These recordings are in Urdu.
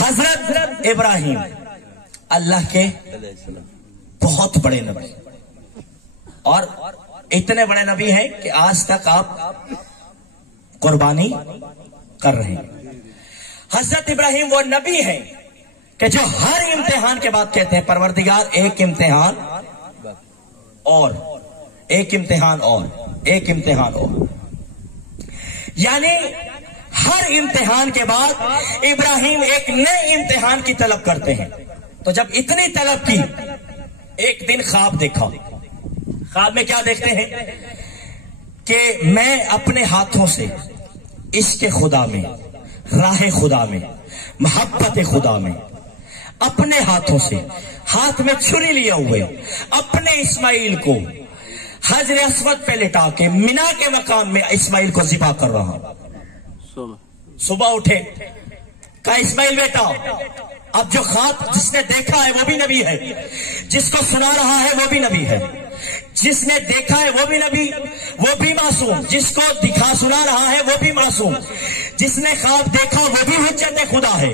حضرت ابراہیم اللہ کے بہت بڑے نبی اور اتنے بڑے نبی ہیں کہ آج تک آپ قربانی کر رہے ہیں. حضرت ابراہیم وہ نبی ہیں کہ جو ہر امتحان کے بعد کہتے ہیں پروردگار ایک امتحان اور ایک امتحان اور ایک امتحان اور، یعنی ہر امتحان کے بعد ابراہیم ایک نئے امتحان کی طلب کرتے ہیں. تو جب اتنی طلب کی ایک دن خواب دیکھا. خواب میں کیا دیکھتے ہیں کہ میں اپنے ہاتھوں سے عشق خدا میں، راہ خدا میں، محبت خدا میں اپنے ہاتھوں سے ہاتھ میں چھری لیے ہوئے اپنے اسماعیل کو حجر اسود پہ لٹا کے مینا کے مقام میں اسماعیل کو ذبح کر رہا ہوں. صبح اٹھے کہا اسماعیل بیٹا. اب جو خواب جس نے دیکھا ہے وہ بھی نبی ہے، جس کو سنا رہا ہے وہ بھی نبی ہے، جس نے دیکھا ہے وہ بھی نبی، وہ بھی معصوم، جس کو دکھا سنا رہا ہے وہ بھی معصوم، جس نے خواب دیکھا وہ بھی حجت خدا ہے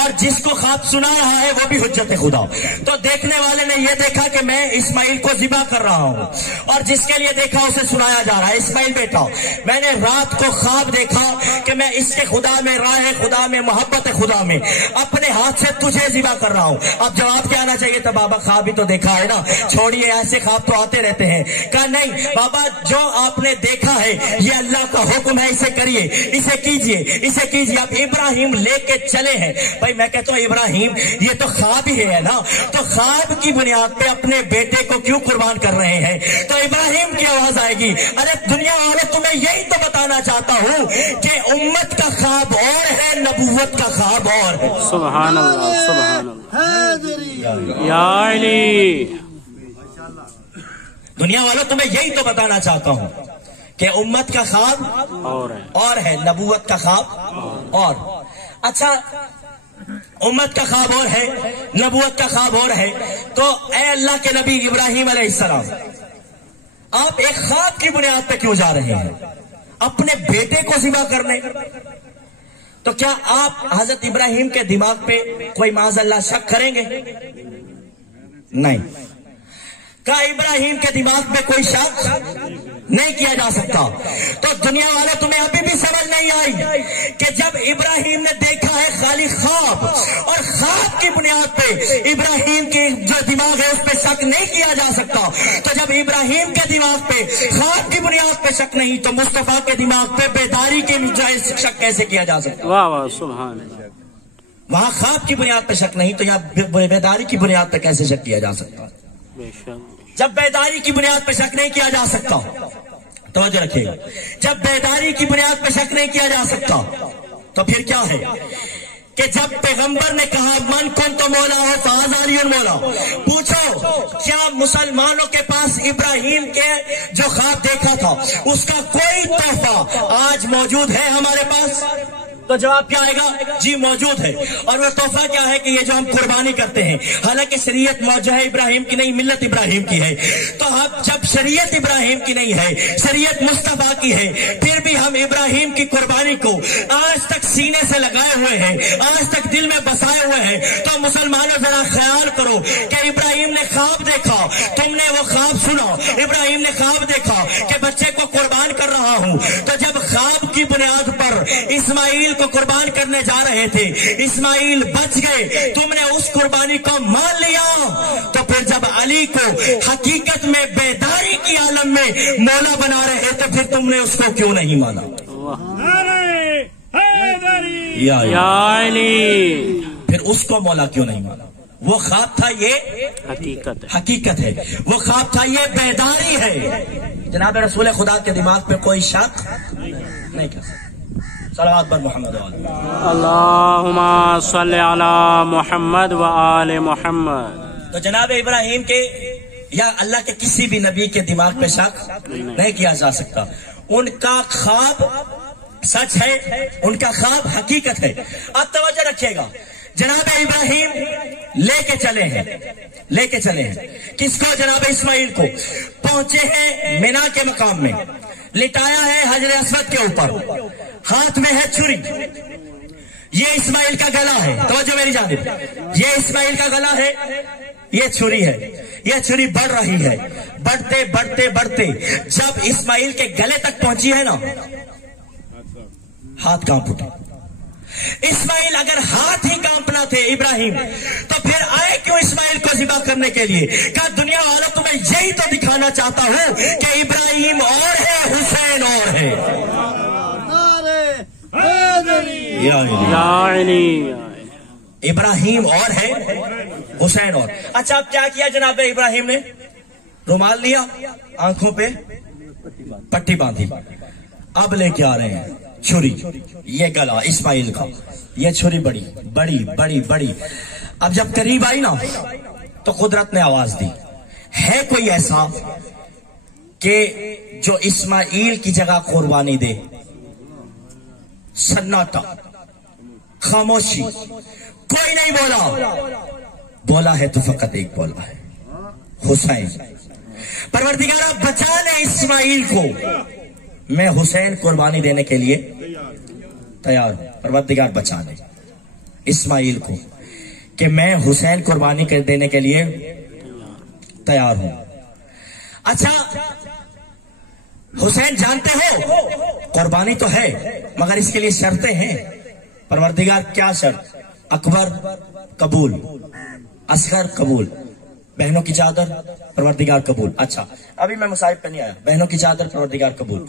اور جس کو خواب سنا رہا ہے وہ بھی حجت خدا. تو دیکھنے والے نے یہ دیکھا کہ میں اسماعیل کو ذبح کر رہا ہوں اور جس کے لیے دیکھا اسے سنایا جا رہا ہے اسماعیل بیٹا میں نے رات کو خواب دیکھا کہ میں اس کے خدا میں، راہ خدا میں، محبت خدا میں اپنے ہاتھ سے تجھے ذبح کر رہا ہوں. اب جواب کیا آنا چاہیے تھا؟ بابا خواب ہی تو دیکھا ہے نا، چھوڑیے ایسے خواب تو آتے رہتے ہیں. کہا نہیں بابا، جو آپ نے دیکھا ہے یہ اللہ کا حکم ہے، اسے کریے، اسے کیجیے، اسے کیجیے. اب ابراہیم لے کے چلے ہیں. بھائی میں کہتا ہوں ابراہیم یہ تو خواب ہی ہے نا، تو خواب کی بنیاد پہ اپنے بیٹے کو کیوں قربان کر رہے ہیں؟ تو ابراہیم کی آواز آئے گی، ارے دنیا والوں تمہیں یہی تو بتانا چاہتا ہوں کہ امت کا خواب اور ہے، نبوت کا خواب اور ہے. سبحان اللہ، سبحان اللہ، یا علی. دنیا والوں تمہیں یہی تو بتانا چاہتا ہوں کہ امت کا خواب اور ہے، نبوت کا خواب اور. اچھا امت کا خواب اور ہے، نبوت کا خواب اور ہے، تو اے اللہ کے نبی ابراہیم علیہ السلام آپ ایک خواب کی بنیاد پہ کیوں جا رہے ہیں اپنے بیٹے کو ذبح کرنے؟ تو کیا آپ حضرت ابراہیم کے دماغ پہ کوئی معاذ اللہ شک کریں گے؟ نہیں. کہا ابراہیم کے دماغ پہ کوئی شک نہیں کیا جا سکتا. تو دنیا والے تمہیں ابھی بھی سمجھ نہیں آئی کہ جب ابراہیم نے دیکھا ہے خالی خواب اور خواب کی بنیاد پہ ابراہیم کے جو دماغ ہے اس پہ شک نہیں کیا جا سکتا. تو جب ابراہیم کے دماغ پہ خواب کی بنیاد پہ شک نہیں تو مصطفیٰ کے دماغ پہ بیداری کی شک کیسے کیا جا سکتا؟ واہ واہ سبحان اللہ. وہاں خواب کی بنیاد پہ شک نہیں تو یہاں بیداری کی بنیاد پہ کیسے شک کیا جا سکتا؟ جب بیداری کی بنیاد پہ شک نہیں کیا جا سکتا، توجہ رکھیے گا، جب بیداری کی بنیاد پہ شک نہیں کیا جا سکتا تو پھر کیا ہے کہ جب پیغمبر نے کہا من کن تو مولا ہو فازاری مولا، پوچھو کیا مسلمانوں کے پاس ابراہیم کے جو خواب دیکھا تھا اس کا کوئی تحفہ آج موجود ہے ہمارے پاس؟ تو جواب کیا آئے گا؟ جی موجود ہے. اور وہ تحفہ کیا ہے کہ یہ جو ہم قربانی کرتے ہیں، حالانکہ شریعت جو ہے ابراہیم کی نہیں، ملت ابراہیم کی ہے. تو اب جب شریعت ابراہیم کی نہیں ہے، شریعت مصطفیٰ کی ہے، پھر بھی ہم ابراہیم کی قربانی کو آج تک سینے سے لگائے ہوئے ہیں، آج تک دل میں بسائے ہوئے ہیں. تو مسلمانوں ذرا خیال کرو کہ ابراہیم نے خواب دیکھا، تم نے وہ خواب سنا. ابراہیم نے خواب دیکھا کہ بچے کو قربان کر رہا ہوں. تو جب خواب کی بنیاد پر اسماعیل کو قربان کرنے جا رہے تھے، اسماعیل بچ گئے، تم نے اس قربانی کو مان لیا. تو پھر جب علی کو حقیقت میں بیداری کی عالم میں مولا بنا رہے تو پھر تم نے اس کو کیوں نہیں مانا؟ یا علی، پھر اس کو مولا کیوں نہیں مانا؟ وہ خواب تھا، یہ حقیقت ہے. وہ خواب تھا، یہ بیداری ہے. جناب رسول خدا کے دماغ پہ کوئی شک نہیں کر سکتا. صلوات پر محمد اللہم صلی علی محمد و آل محمد. تو جناب ابراہیم کے یا اللہ کے کسی بھی نبی کے دماغ پہ شک نہیں کیا جا سکتا. ان کا خواب سچ ہے، ان کا خواب حقیقت ہے. اب توجہ رکھیے گا، جناب ابراہیم لے کے چلے ہیں کس کو؟ جناب اسماعیل کو. پہنچے ہیں مینا کے مقام میں، لٹایا ہے حجر اسود کے اوپر، ہاتھ میں ہے چھری. یہ اسماعیل کا گلا ہے، توجہ میری جانب، یہ اسماعیل کا گلا ہے، یہ چھری ہے، یہ چھری بڑھ رہی ہے، بڑھتے بڑھتے بڑھتے جب اسماعیل کے گلے تک پہنچی ہے نا، ہاتھ کانپ اٹھے۔ اسماعیل اگر ہاتھ ہی کانپنا تھے ابراہیم، تو پھر آئے کیوں اسماعیل کو ذبح کرنے کے لیے؟ کہا دنیا والوں تمہیں یہی تو دکھانا چاہتا ہوں کہ ابراہیم اور ہے، حسین اور ہے۔ ابراہیم اور ہے، حسین اور۔ اچھا اب کیا کیا جناب ابراہیم نے؟ رومال لیا، آنکھوں پہ پٹی باندھی، اب لے کے آ رہے ہیں چھری، یہ گلا اسماعیل کا، یہ چھری بڑی بڑی بڑی بڑی۔ اب جب قریب آئی نا تو قدرت نے آواز دی، ہے کوئی ایسا کہ جو اسماعیل کی جگہ قربانی دے؟ سناٹا، خاموشی، کوئی نہیں بولا۔ بولا ہے تو فقط ایک بولا ہے، حسین۔ پروردگارہ بچا لے اسماعیل کو، میں حسین قربانی دینے کے لیے تیار ہوں۔ پروردگار بچا لے اسماعیل کو کہ میں حسین قربانی دینے کے لیے تیار ہوں۔ اچھا حسین جانتے ہو قربانی تو ہے، مگر اس کے لیے شرطیں ہیں۔ پروردگار کیا شرط؟ اکبر قبول، اصغر قبول، بہنوں کی چادر پروردگار قبول۔ اچھا ابھی میں مصائب پہ نہیں آیا، بہنوں کی چادر پروردگار قبول۔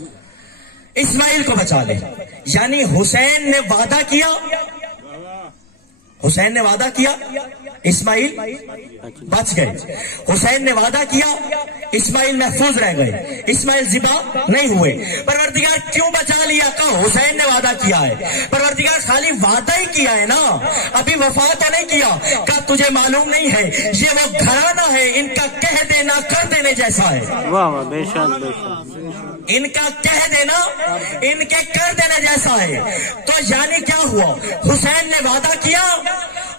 اسماعیل کو بچا لے، یعنی حسین نے وعدہ کیا، حسین نے وعدہ کیا، اسماعیل بچ گئے۔ حسین نے وعدہ کیا، اسماعیل محفوظ رہ گئے، اسماعیل ذبح نہیں ہوئے۔ پروردگار کیوں بچا لیا؟ کہ حسین نے وعدہ کیا ہے۔ پروردگار خالی وعدہ ہی کیا ہے نا، ابھی وفا تو نہیں کیا۔ کہ تجھے معلوم نہیں ہے یہ وہ گھرانہ ہے، ان کا کہہ دینا کر دینے جیسا ہے۔ واہ واہ، بے شک بے شک۔ ان کا کہہ دینا ان کے کر دینے جیسا ہے۔ تو یعنی کیا ہوا؟ حسین نے وعدہ کیا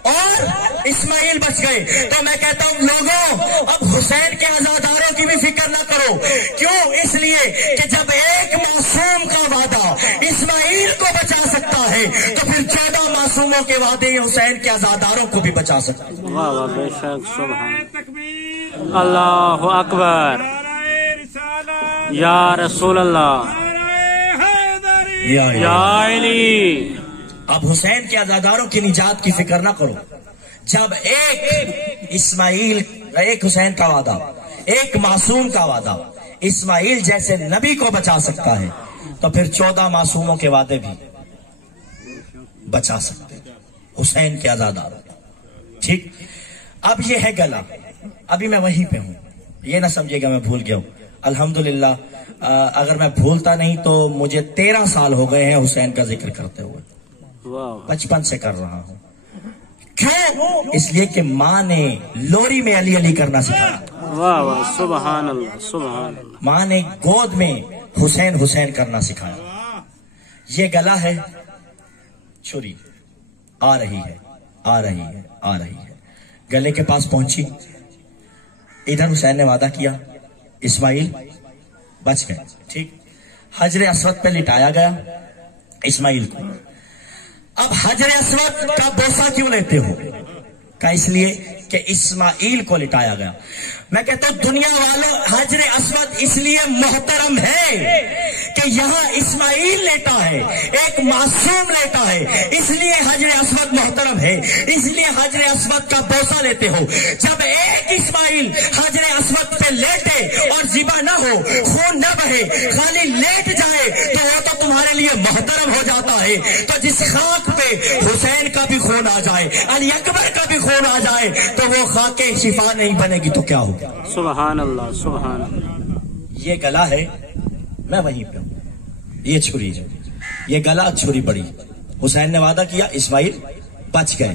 اور اسماعیل بچ گئے۔ تو میں کہتا ہوں لوگوں، اب حسین کے عزاداروں کی بھی فکر نہ کرو۔ کیوں؟ اس لیے کہ جب ایک معصوم کا وعدہ اسماعیل کو بچا سکتا ہے تو پھر 14 معصوموں کے وعدے حسین کے عزاداروں کو بھی بچا سکتا ہے۔ واہ واہ، بے شک، سبحان اللہ اکبر، یا رسول اللہ، یا علی۔ اب حسین کے عزاداروں کی نجات کی فکر نہ کرو۔ جب ایک حسین کا وعدہ، ایک معصوم کا وعدہ اسماعیل جیسے نبی کو بچا سکتا ہے تو پھر 14 معصوموں کے وعدے بھی بچا سکتے حسین کے عزاداروں۔ ٹھیک، اب یہ ہے گلا، ابھی میں وہیں پہ ہوں، یہ نہ سمجھے گا میں بھول گیا ہوں۔ الحمدللہ اگر میں بھولتا نہیں تو مجھے 13 سال ہو گئے ہیں حسین کا ذکر کرتے ہوئے، 55 سے کر رہا ہوں۔ کیوں؟ اس لیے کہ ماں نے لوری میں علی علی کرنا سکھایا، واہ واہ، سبحان اللہ سبحان اللہ۔ ماں نے گود میں حسین حسین کرنا سکھایا۔ یہ گلا ہے، چھری آ رہی ہے آ رہی ہے آ رہی ہے، گلے کے پاس پہنچی، ادھر حسین نے وعدہ کیا، اسماعیل بچ گئے۔ ٹھیک، حجر اسود پہ لٹایا گیا اسماعیل کو۔ اب حجر اسود کا بوسہ کیوں لیتے ہو؟ کہ اس لیے کہ اسماعیل کو لٹایا گیا۔ میں کہتا ہوں دنیا والوں، حجر اسود اس لیے محترم ہے کہ یہاں اسماعیل لیٹا ہے، ایک معصوم لیٹا ہے، اس لیے حجر اسود محترم ہے، اس لیے حجر اسود کا بوسہ لیتے ہو۔ جب ایک اسماعیل حجر اسود پہ لیٹے اور ذبح نہ ہو، خون نہ بہے، خالی لیٹ جائے تو وہ تو تمہارے لیے محترم ہو جاتا ہے۔ تو جس خاک پہ حسین کا بھی خون آ جائے، علی اکبر کا بھی خون آ جائے تو وہ خاک شفا نہیں بنے گی تو کیا ہوگا؟ سبحان اللہ سبحان اللہ۔ یہ گلا ہے، میں وہیں پہ ہوں، یہ چھری ہے، یہ گلا چھری بڑی۔ حسین نے وعدہ کیا، اسماعیل بچ گئے۔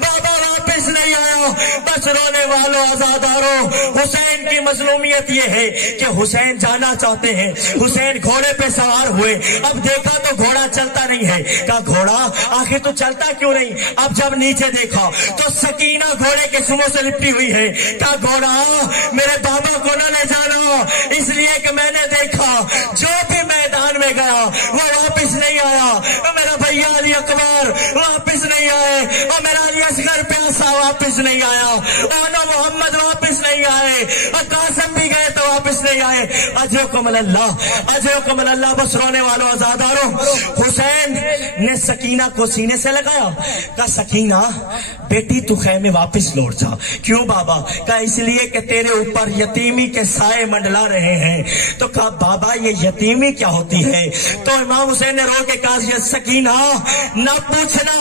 بابا واپس نہیں آیا۔ بس رونے والوں عزاداروں، حسین کی مظلومیت یہ ہے کہ حسین جانا چاہتے ہیں، حسین گھوڑے پہ سوار ہوئے، اب دیکھا تو گھوڑا چلتا نہیں ہے، کہا گھوڑا آخر تو چلتا کیوں نہیں؟ اب جب نیچے دیکھا تو سکینہ گھوڑے کے سموں سے لپٹی ہوئی ہے، کہا گھوڑا میرے بابا کو نہ لے جانا، اس لیے کہ میں نے دیکھا جو بھی میدان میں گیا وہ واپس نہیں آیا، میرا بھیا علی اکبر واپس نہیں آئے، اور میرا علی اصغر پیاسا واپس نہیں آیا، اور محمد واپس نہیں آئے، اور قاسم بھی گئے تو واپس نہیں آئے۔ اجرکم اللہ، اجرکم اللہ۔ بس رونے والوں عزاداروں، حسین نے سکینہ کو سینے سے لگایا، کہا سکینہ بیٹی تو خیمے واپس لوٹ جا۔ کیوں بابا؟ کہا اس لیے کہ تیرے اوپر یتیمی کے سائے منڈلا رہے ہیں۔ تو کہا بابا یہ یتیمی کیا ہوتی ہے؟ تو امام حسین نے رو کے کہا یہ سکینہ نہ پوچھنا،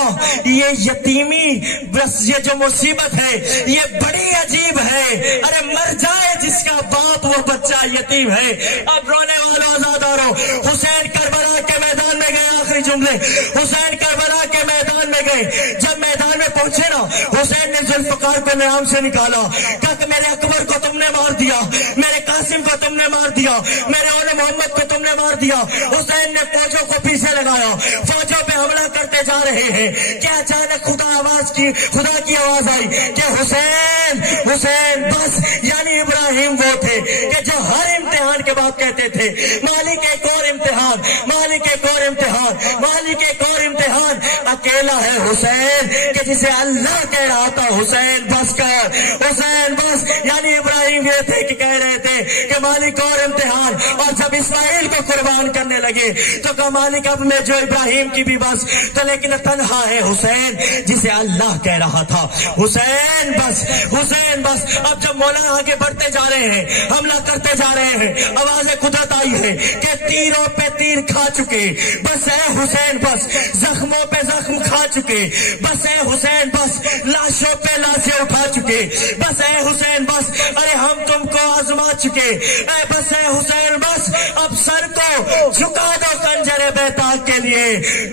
یہ یتیمی بس یہ جو مصیبت ہے یہ بڑی عجیب ہے، ارے مر جائے جس کا باپ وہ بچہ یتیم ہے۔ اب رونے والوں عزاداروں، حسین کربلا کے میدان میں گئے، آخری جملے، حسین کربلا کے میدان میں گئے، جب میدان میں پہنچے نا حسین نے ذوالفقار کو میدان سے نکالا، کہا کہ میرے اکبر کو تم نے مار دیا، میرے قاسم کو تم نے مار دیا، میرے اول محمد کو تم نے مار دیا۔ حسین نے فوجوں کو پیچھے لگایا، فوجوں پہ حملہ کرتے جا رہے ہیں کہ اچانک خدا کی آواز آئی کہ حسین حسین بس، یعنی ابراہیم وہ تھے کہ جو ہر امتحان کے بعد کہتے تھے مالک ایک اور امتحان، مالک ایک اور امتحان، مالک ایک اور امتحان، اکیلا ہے حسین کہ جسے اللہ کہہ رہا تھا حسین بس کر، حسین بس، یعنی ابراہیم یہ تھے کہ کہہ رہے تھے کہ مالک اور امتحان، اور جب اسماعیل کو قربان کرنے لگے تو کہا مالک اب میں جو ابراہیم کی بھی بس، تو لیکن تنہا ہے حسین جسے اللہ کہہ رہا تھا حسین بس، حسین بس۔ اب جب مولا آگے بڑھتے جا رہے ہیں، حملہ کرتے جا رہے ہیں، آواز قدرت آئی ہے کہ تیروں پہ تیر کھا چکے، بس اے حسین بس، زخموں پہ زخم کھا چکے، بس اے حسین بس، لاشوں پہ لاشیں اٹھا چکے، بس اے حسین بس، ارے ہم تم کو آزما چکے، اے بس اے حسین بس، اب سر کو جھکا دو خنجر بیتاب کے لیے،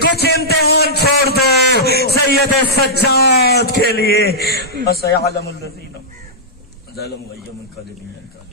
کچھ امتحان چھوڑ دو سید سجاد کے لیے۔ وَسَيَعْلَمُ الَّذِينَ ظَلَمُوا أَيَّ مُنقَلِبٍ يَنقَلِبُونَ۔